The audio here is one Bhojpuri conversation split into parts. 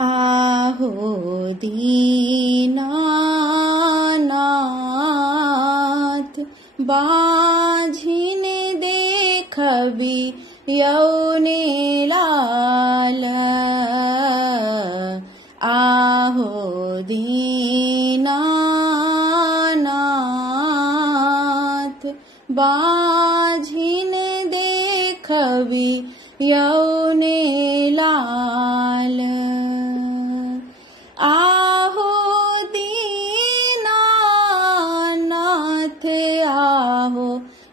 आहो दीनानाथ बाझिन देखबी यौने लाल। आहो दीनानाथ बाझिन देखबी यौने लाल। आहो दीनानाथ आहो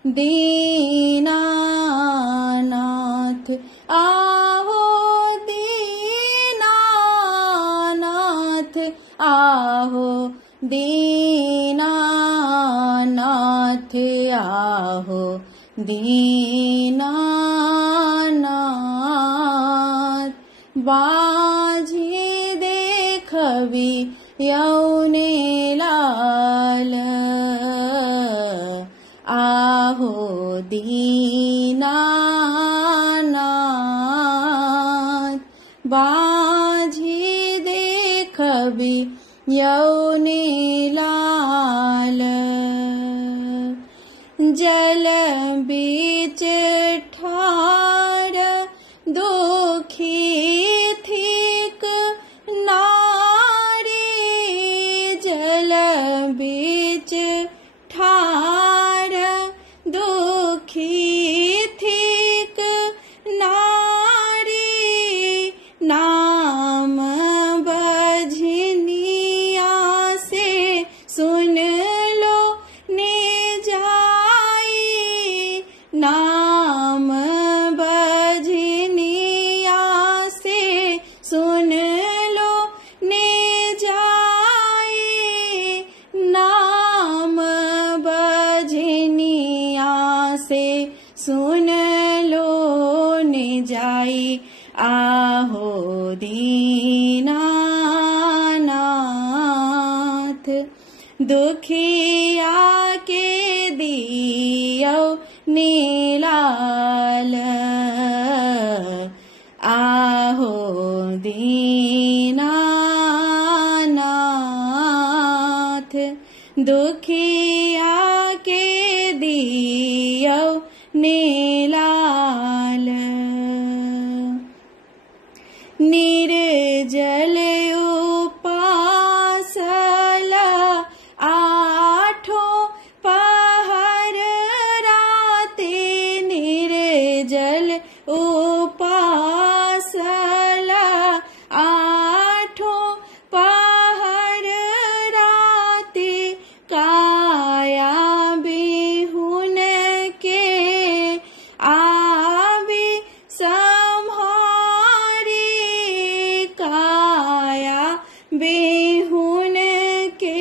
दीनानाथ आहो दीनानाथ आहो दीनानाथ आहो दीनानाथ बाझी देखबी यौने लाल। आहो दीनानाथ बाझी देखबी यौने लाल। जल बीच ठार दुखी थिक नारी। जल बीच ठार दुखी थिक नारी। नाम बजनिया से सुन लो ने जाई। नाम बजनिया से सुन लो ने जाई। नाम बजनिया से सुन लो ने जाई। आहो दीनानाथ दुखिया के दियो नीलाल। आहो दीनानाथ दुखिया के दियो नीलाल। निर्जल उपासल आठों पहर राते। निर्जल उपासल आठों पहर राते। काया बिहुन के आवी सम्हारी। काया बिहुन के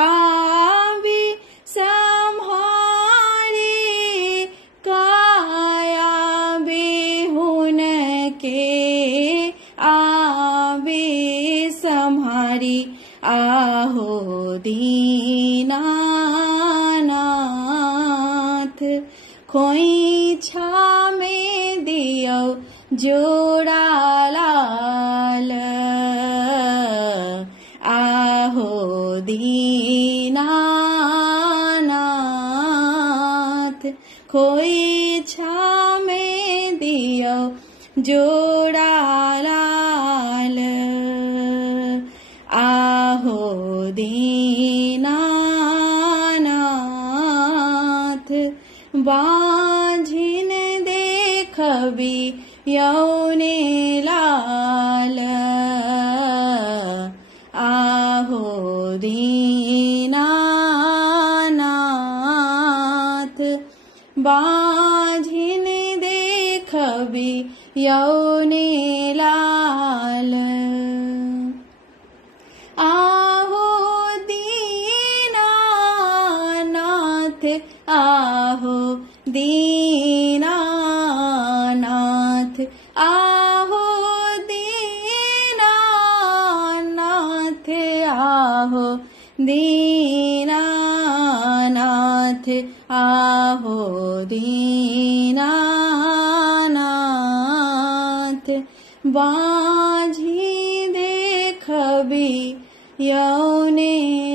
आवी सम्हारी। काया बिहुन के आवी सम्हारी। आहो दीनानाथ खोइछा में दियो जोड़ा लाल। आहो दीनानाथ खोइछा में दियो जोड़ा लाल। आहो दीनानाथ बाझिन देखबी यौने लाल। आहो दीनानाथ बाझिन देखबी यौने लाल। आहो दीनानाथ आहो दीनानाथ आहो दीनानाथ आहो दीनानाथ आहो दीनानाथ बाझी कभी यौने